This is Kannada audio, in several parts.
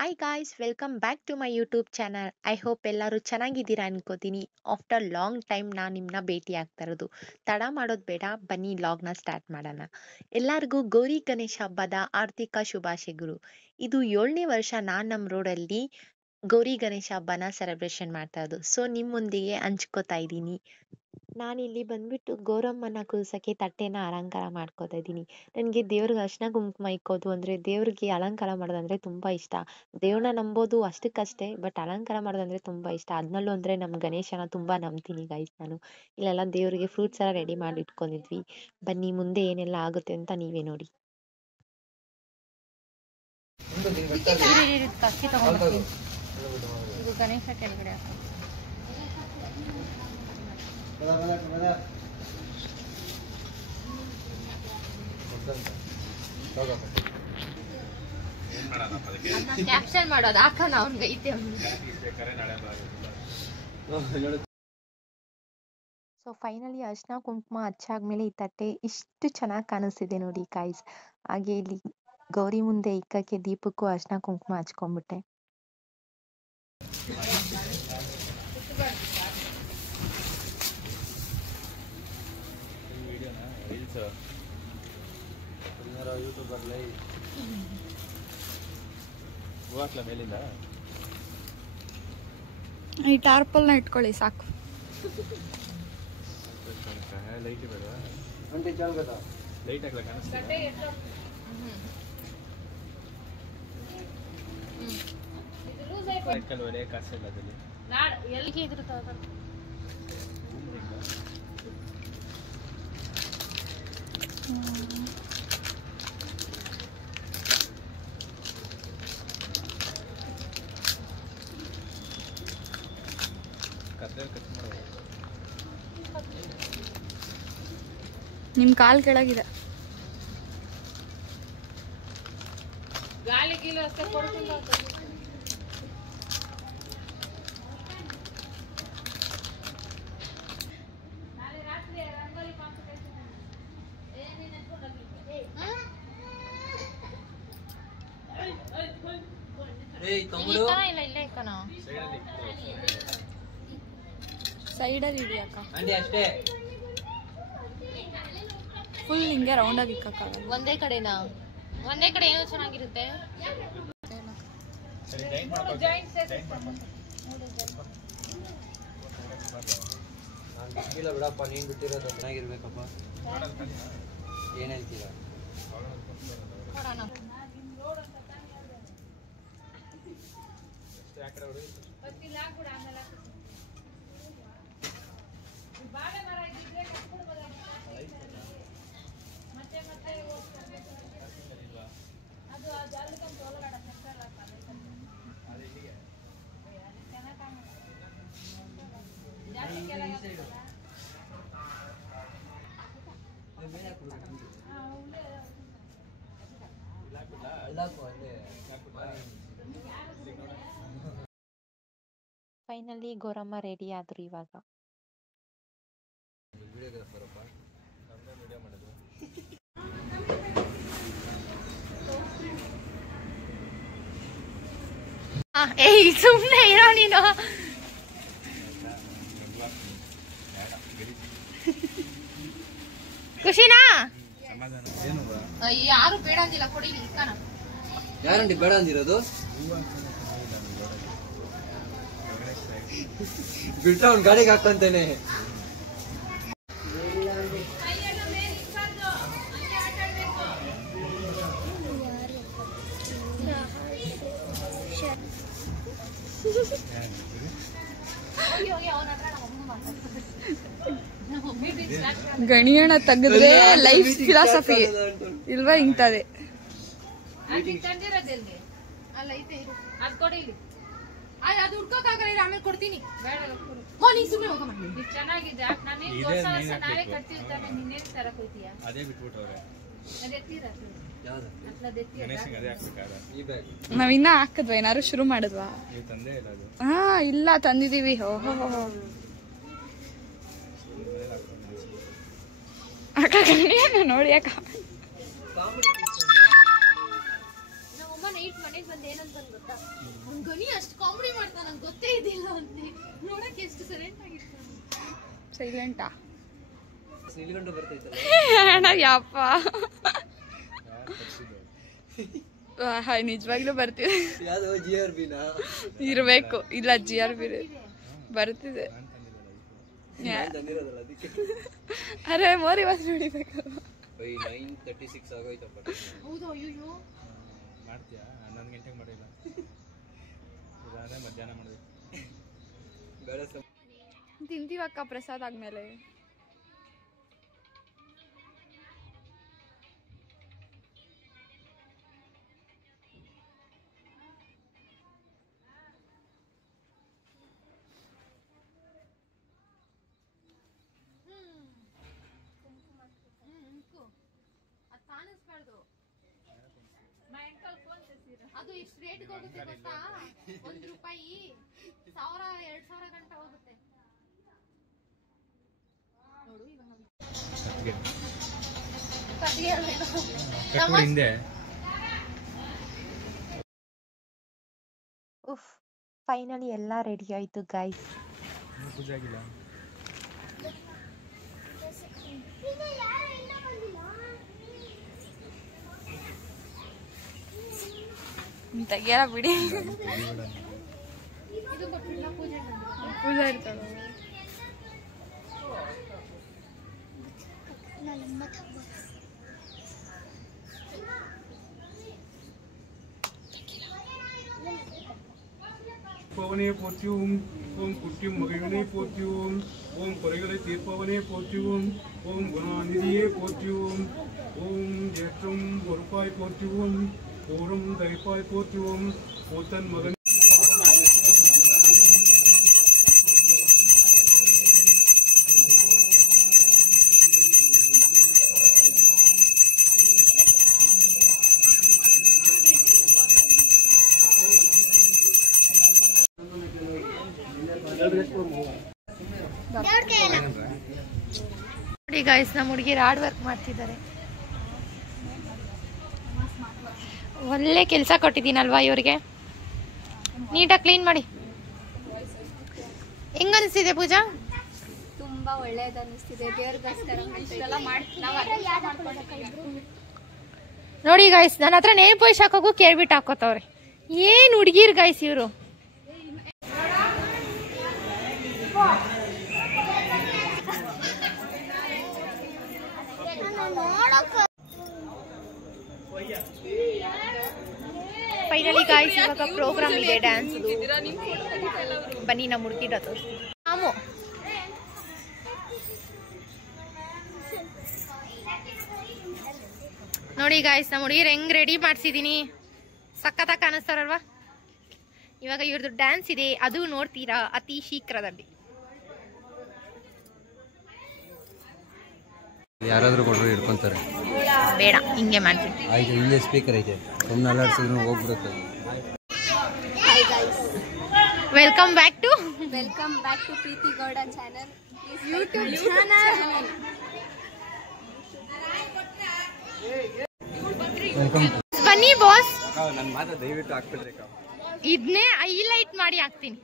Hi guys, welcome back to my YouTube channel. I hope ಎಲ್ಲರೂ ಚೆನ್ನಾಗಿದ್ದೀರಾ ಅನ್ಕೋತೀನಿ. ಆಫ್ಟರ್ ಲಾಂಗ್ ಟೈಮ್ ನಾನು ನಿಮ್ಮನ್ನ ಭೇಟಿ ಆಗ್ತಾ ಇರೋದು. ತಡ ಮಾಡೋದು ಬೇಡ, ಬನ್ನಿ ಲಾಗ್ನ ಸ್ಟಾರ್ಟ್ ಮಾಡೋಣ. ಎಲ್ಲರಿಗೂ ಗೌರಿ ಗಣೇಶ ಹಬ್ಬದ ಆರ್ಥಿಕ ಶುಭಾಶಯಗಳು. ಇದು 7ನೇ ವರ್ಷ ನಾನು ನಮ್ಮ ರೋಡಲ್ಲಿ ಗೌರಿ ಗಣೇಶ ಹಬ್ಬನ ಸೆಲೆಬ್ರೇಷನ್ ಮಾಡ್ತಾ ಇರೋದು. ಸೊ ನಿಮ್ಮ ಮುಂದಿಗೆ ಹಂಚ್ಕೋತಾ ಇದ್ದೀನಿ. ನಾನಿಲ್ಲಿ ಬಂದ್ಬಿಟ್ಟು ಗೌರಮ್ಮನ ಕೂರ್ಸಕ್ಕೆ ತಟ್ಟೆನ ಅಲಂಕಾರ ಮಾಡ್ಕೋತಾ ಇದ್ದೀನಿ. ನನಗೆ ದೇವ್ರಿಗೆ ಅರ್ಶಿನ ಕುಂಕುಮ ಇಕ್ಕೋದು ಅಂದರೆ, ದೇವ್ರಿಗೆ ಅಲಂಕಾರ ಮಾಡೋದಂದರೆ ತುಂಬ ಇಷ್ಟ. ದೇವ್ರನ್ನ ನಂಬೋದು ಅಷ್ಟಕ್ಕಷ್ಟೇ, ಬಟ್ ಅಲಂಕಾರ ಮಾಡೋದಂದರೆ ತುಂಬ ಇಷ್ಟ. ಅದನ್ನಲ್ಲೂ ಅಂದರೆ ನಮ್ಮ ಗಣೇಶನ ತುಂಬ ನಂಬ್ತೀನಿ ಗೈಸ್ ನಾನು. ಇಲ್ಲೆಲ್ಲ ದೇವರಿಗೆ ಫ್ರೂಟ್ಸ್ ಎಲ್ಲ ರೆಡಿ ಮಾಡಿ ಇಟ್ಕೊಂಡಿದ್ವಿ. ಬನ್ನಿ ಮುಂದೆ ಏನೆಲ್ಲ ಆಗುತ್ತೆ ಅಂತ ನೀವೇ ನೋಡಿ. ಇದು ಗಣೇಶ ಕೆಳಗಡೆ ಕ್ಯಾಪ್ಷನ್ ಮಾಡೋದು ಹಾಕೋಣ ಅವ್ನಿಗೆ ಐತೆ. ಸೊ ಫೈನಲಿ ಅರ್ಶಿನ ಕುಂಕುಮ ಹಚ್ಚಾದ್ಮೇಲೆ ಈ ತಟ್ಟೆ ಇಷ್ಟು ಚೆನ್ನಾಗಿ ಕಾಣಿಸ್ತಿದೆ ನೋಡಿ ಗಾಯ್ಸ್. ಹಾಗೆ ಇಲ್ಲಿ ಗೌರಿ ಮುಂದೆ ಇಕ್ಕಕ್ಕೆ ದೀಪಕ್ಕೂ ಅರ್ಶಿನ ಕುಂಕುಮ ಹಚ್ಕೊಂಡ್ಬಿಟ್ಟೆ. ಈ ಟಾರ್ಪಲ್ನ ಇಟ್ಕೊಳ್ಳಿ ಸಾಕು. ನಿಮ್ ಕಾಲ್ ಕೆಳಗಿದೆ. ಗಾಳಿ ಗೀಲು ಅಷ್ಟೇ ಕೊಡ್ತೀನಿ. ನಾಳೆ ರಾತ್ರಿ ರಂಗೋಲಿ ಕಾಂಪಿಟೇಷನ್ ಏನೇನು ಇಲ್ಲ ಇಲ್ಲೇ ಇಕ್ಕನ ಸೈಡಲ್ಲಿ ಇದೆಯಕ್ಕ, ಅಷ್ಟೇ ಫುಲ್ ಹಿಂಗೆ ರೌಂಡ್ ಆಗಿ ಇಕ್ಕಕ್ಕಾಗಲ್ಲ. ಒಂದೇ ಕಡೆನಾ? ಒಂದೇ ಕಡೆ ಏನೋ ಚೆನ್ನಾಗಿರುತ್ತೆ. ಬಿಡಪ್ಪ, ನೀನ್ ಬಿಟ್ಟಿರೋದು ಚೆನ್ನಾಗಿರ್ಬೇಕಪ್ಪ. ಏನ್ ಹೇಳ್ತೀರಾ? ಫೈನಲಿ ಗೌರಮ್ಮ ರೆಡಿ ಆದ್ರು ಇವಾಗ. ಏಯ್ ಸುಮ್ಮನೆ ಇರೋ ನೀನು. ಖುಷಿನಾ? ಯಾರು ಬೇಡ ಅಂದಿಲ್ಲ, ಕೊಡಿ ಇಕ್ಕಣ. ಯಾರಂಡಿ ಬೇಡ ಅಂದಿರೋದು? ಬಿಟ್ಟ ಅವ್ನ ಗಾಡಿಗೆ ಹಾಕಂತೇನೆ. ಗಣಿಯಣ ತೆಗೆದ್ರೆ ಲೈಫ್ ಫಿಲಾಸಫಿ ಇಲ್ವಾ ಇಂತದೆ. ಅದ್ ಕೊಡಿ ಇಲ್ಲಿ. ಅದು ಹುಡ್ಕೋಕಾಗಲ್ಲ, ಆಮೇಲೆ ಕೊಡ್ತೀನಿ. ಚೆನ್ನಾಗಿದೆ. ನಾನೇನ್ ಹೊಸ ಹೊಸ ನಾವೇ ಕಟ್ತಿರ್ತಾನೆ, ನಿನ್ನೇನ್ ತರಕ್ ಹೋಯ್ತೀಯ? ನಾವಿನ್ನ ಹಾಕದ್ವಾ? ಏನಾರು ಶುರು ಮಾಡಿದ್ವಾ? ಹಾ ಇಲ್ಲ, ತಂದಿದೀವಿ. ಓಹೋ ಅಕ್ಕ ಗಣಿಯಣ್ಣ ನೋಡಿ ಅಕ್ಕ. ನೈಟ್ ಮನೆಗೆ ಬಂದು ಏನಂತ ಗೊತ್ತಾ, ಅವ್ನ್ ಗನಿ ಅಷ್ಟು ಕಾಮಿಡಿ ಮಾಡ್ತಾನ, ನಂಗೆ ಗೊತ್ತೇ ಇದ್ದಿಲ್ಲ ಅಂತೆ. ನೋಡಕ್ಕೆ ಎಷ್ಟು ಸೈಲೆಂಟ್ ಆಗಿರ್ತಾನೆ. ಸೈಲೆಂಟಾ ಸಿಲಿಗಂಡು ಬರ್ತೈತಲ್ಲ ಯಪ್ಪ. ಹಾಯ್ ನಿಜವಾಗ್ಲೂ ಬರ್ತಿದೆ. ಯಾವ್ದು GRB ನಾ ಇರ್ಬೇಕು. ಇಲ್ಲ GRB ಬರ್ತಿದೆ. ತಂದಿರೋದಲ್ಲ ಅದಕ್ಕೆ. ಅರೆ ಮೋರಿ ವಾಸ ನೋಡಿಬೇಕಲ್ಲ. 9:36 ಆಗೋಯ್ತಪ್ಪ. ಹೌದು, ಅಯ್ಯೋ ಮಾಡ್ತೀಯಾ? 11 ಗಂಟೆಗೆ ಮಾಡಿಲ್ಲ, ಇಲ್ಲಾಂದ್ರೆ ಮಧ್ಯಾಹ್ನ ಮಾಡಬೇಕು. ಬೇಡ ತಿಂತೀವಕ್ಕ ಪ್ರಸಾದ್ ಆದ್ಮೇಲೆ. ಅದು ಎಷ್ಟು ರೇಟ್ಗೆ ಹೋಗುತ್ತೆ ಗೊತ್ತಾ? 1 ರೂಪಾಯಿ 1000 2000 ಗಂಟೆ ಹೋಗುತ್ತೆ ನೋಡು. ಇವಾಗ ಹಿಂದೆ ಉಫ್, ಫೈನಲಿ ಎಲ್ಲ ರೆಡಿ ಆಯ್ತು ಗೈಸ್. ಪೂಜೆ ಆಗಿಲ್ಲ. ತೆಗಿಯಲ್ಲ ಬಿಡಿ. ಇದು ಕೊಟ್ಟಿಲ್ಲ ಪೂಜೆ ಪೂಜೆ ಇರ್ತಾಳೆ. ಪವನೇ ಪೋತ್ಯೂಂ ಓಂ ಕುಟ್ಯುಂ ಮಗನೇ ಪೋತ್ಯೂಂ ಓಂ ಕೊರೆಗಳೆ ತೀರ್ಪವನೇ ಪೋತ್ಯೂಂ ಓಂ ಗುಣಾನಿಧಿಯೇ ಪೋತ್ಯೂಂ ಓಂ ಜ್ಯೇಷ್ಠಂ ಗೊರುಪಾಯ್ ಪೋತ್ಯೂಂ ಓಂ ದೈಪಾಯ್ ಪೋತ್ಯೂಂ ಓತನ್ ಮಗನ್. ನೋಡಿ ಗೈಸ್, ನಮ್ಮ ಹುಡುಗಿರು ಹಾರ್ಡ್ ವರ್ಕ್ ಮಾಡ್ತಿದ್ದಾರೆ. ಒಳ್ಳೆ ಕೆಲಸ ಕೊಟ್ಟಿದ್ದೀನಲ್ವಾ ಇವ್ರಿಗೆ. ನೀಟಾಗಿ ಕ್ಲೀನ್ ಮಾಡಿ. ಹೆಂಗ ಅನಿಸ್ತಿದೆ ಪೂಜಾ? ತುಂಬಾ ಒಳ್ಳೇದು ಅನಿಸ್ತಿದೆ. ದೇವ್ರಿಗೋಸ್ಕರ ನೋಡಿ ಗೈಸ್, ನನ್ನ ಹತ್ರ ನೇಲ್ ಪಾಲಿಶ್ ಹಾಕೋಕು ಕೇಳ್ಬಿಟ್ಟು ಹಾಕೋತವ್ರೆ. ಏನ್ ಹುಡುಗಿರ್ ಗೈಸ್ ಇವರು. ಫೈನಲಿ ಗಾಯ್ಸ್, ಇವಾಗ ಪ್ರೋಗ್ರಾಮ್ ಇದೆ ಡ್ಯಾನ್ಸ್. ಬನ್ನಿ ನಮ್ಮ ಹುಡುಗಿಡ ತೋರಿಸ್ತೀನಿ. ನೋಡಿ ಗಾಯ್ಸ್, ನಮ್ಮ ಹುಡುಗಿರು ಹೆಂಗ್ ರೆಡಿ ಮಾಡ್ಸಿದೀನಿ. ಸಖತ್ತಾಗಿ ಕಾಣಿಸ್ತಾರಲ್ವಾ? ಇವಾಗ ಇವ್ರದ್ದು ಡ್ಯಾನ್ಸ್ ಇದೆ, ಅದು ನೋಡ್ತೀರಾ ಅತಿ ಶೀಘ್ರದಲ್ಲಿ. ಯಾರಾದ್ರೂ ಕೊಟ್ಟರು ಹಿಡ್ಕೊಂತಾರೆ. ಬೇಡ, ಹಿಂಗೆ ಮಾಡ್ತೀನಿ. ಆಯ್ತು, ಇಲ್ಲೇ ಸ್ಪೀಕರ್ ಐತೆ, ಸುಮ್ಮನೆ ಅಲ್ಲಾಡ್ಸಿದ್ರು ಹೋಗ್ಬಿಡುತ್ತೆ. Welcome back to Preethi Gowda channel YouTube channel. ಬನ್ನಿ ಬಾಸ್, ನನ್ನ ಮಾತು ದಯವಿಟ್ಟು ಹಾಕ್ಬಿಡ್ರಿ. ಇದನ್ನೇ ಹೈಲೈಟ್ ಮಾಡಿ ಹಾಕ್ತೀನಿ.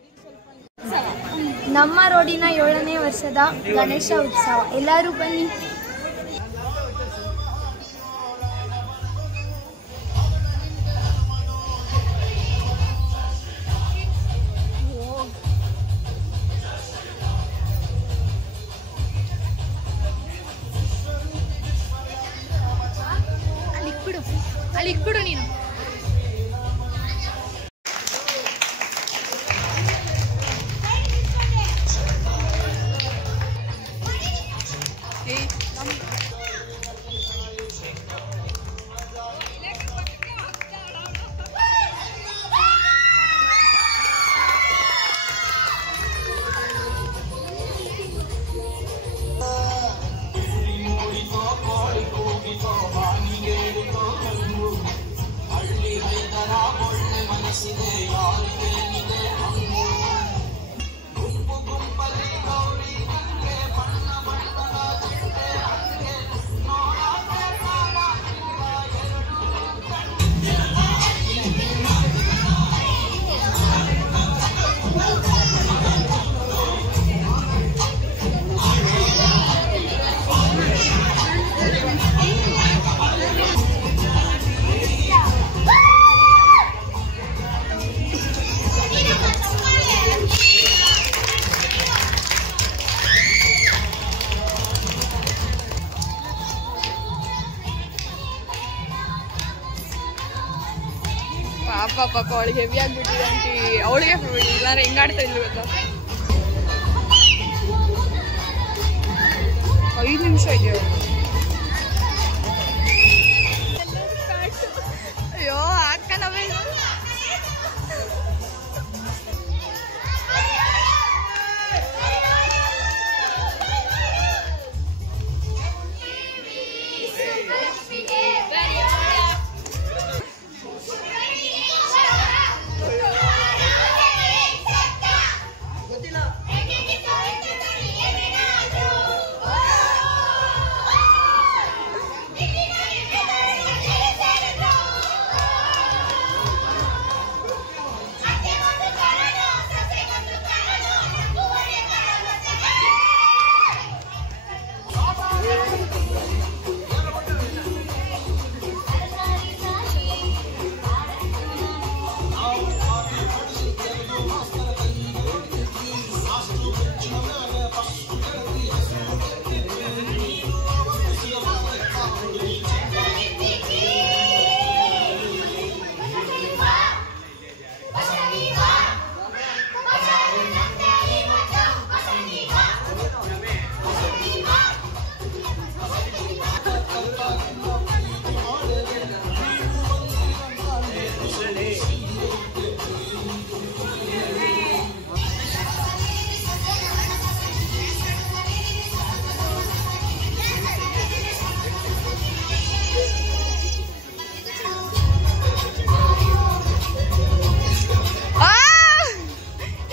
ನಮ್ಮ ರೋಡಿನ 7ನೇ ವರ್ಷದ ಗಣೇಶ ಉತ್ಸವ, ಎಲ್ಲರೂ ಬನ್ನಿ. ಅಲ್ಲಿ ಇಕ್ಬಿಡು ನೀನು. ಪಾಪ ಅವಳಿಗೆ ಹೆವಿ ಆಗ್ಬಿಟ್ಟಿದೆ ಆಂಟಿ. ಅವಳಿಗೆ ಇಲ್ಲಾಂದ್ರೆ ಹೆಂಗಾಡ್ತಾ ಇದ್ಲು ಗೊತ್ತಾ. 5 ನಿಮಿಷ ಇದೆಯೋ. ಅಯ್ಯೋ ಅಕ್ಕ ನಮಗೆ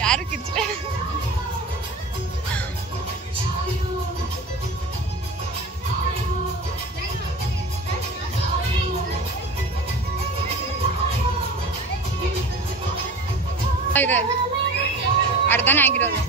ಯಾರು ಕಿರ್ಚಲೆ. ಇದೆ ಅರ್ಧನೇ ಆಗಿರೋದು.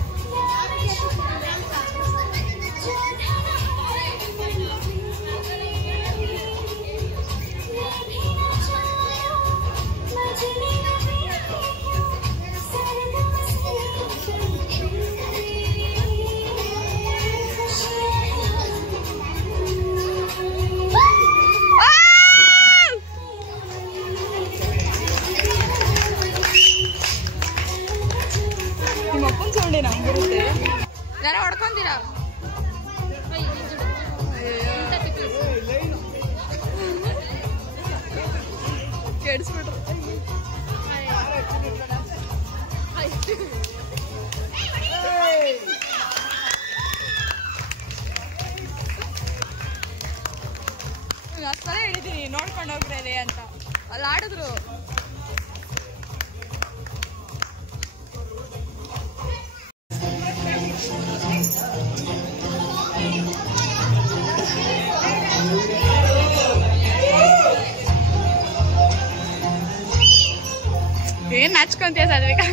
ನಿಮ್ಮಪ್ಪನ ಸೌಂಡ್ ಏನು ಹಂಗಿರುತ್ತೆ? ಯಾರೋ ಹೊಡ್ಕೊಂತೀರಾ? ಕೆಡಿಸ್ಬಿಟ್ರು. ಅಷ್ಟೇ ಹೇಳಿದ್ದೀನಿ ನೋಡ್ಕೊಂಡು ಹೋಗ್ರಿ ಅಂತ. ಅಲ್ಲಿ ಆಡಿದ್ರು. ಏನ್ ನಾಚ್ಕೊಂತೀಯ ಸಾಧ್ವಿಕಾ?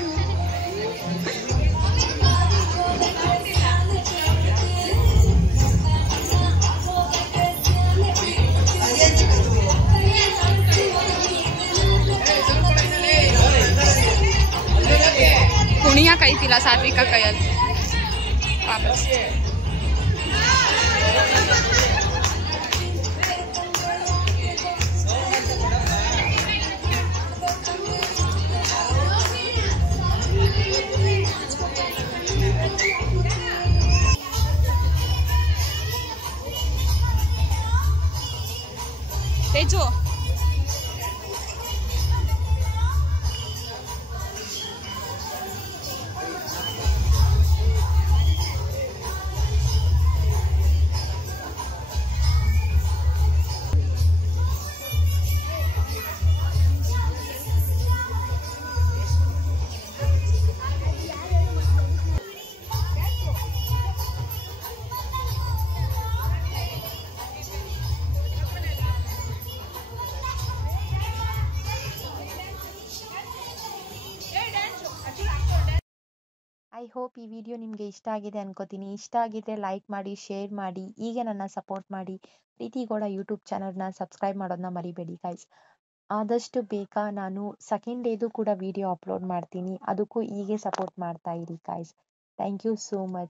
ಕುಣಿಯ ಕೈತಿಲ್ಲ ಸಾತ್ವಿಕ ಕೈಯಲ್ಲಿ ವಾಪಸ್. ತೇಜು ಐ ಹೋಪ್ ಈ ವಿಡಿಯೋ ನಿಮಗೆ ಇಷ್ಟ ಆಗಿದೆ ಅನ್ಕೋತೀನಿ. ಇಷ್ಟ ಆಗಿದ್ರೆ ಲೈಕ್ ಮಾಡಿ, ಶೇರ್ ಮಾಡಿ, ಹೀಗೆ ನನ್ನ ಸಪೋರ್ಟ್ ಮಾಡಿ. ಪ್ರೀತಿಗೌಡ ಯೂಟ್ಯೂಬ್ ಚಾನಲ್ನ ಸಬ್ಸ್ಕ್ರೈಬ್ ಮಾಡೋದನ್ನ ಮರಿಬೇಡಿ ಗೈಸ್. ಆದಷ್ಟು ಬೇಗ ನಾನು ಸೆಕೆಂಡ್ ಡೇದು ಕೂಡ ವಿಡಿಯೋ ಅಪ್ಲೋಡ್ ಮಾಡ್ತೀನಿ. ಅದಕ್ಕೂ ಹೀಗೆ ಸಪೋರ್ಟ್ ಮಾಡ್ತಾ ಇರಿ guys. Thank you so much.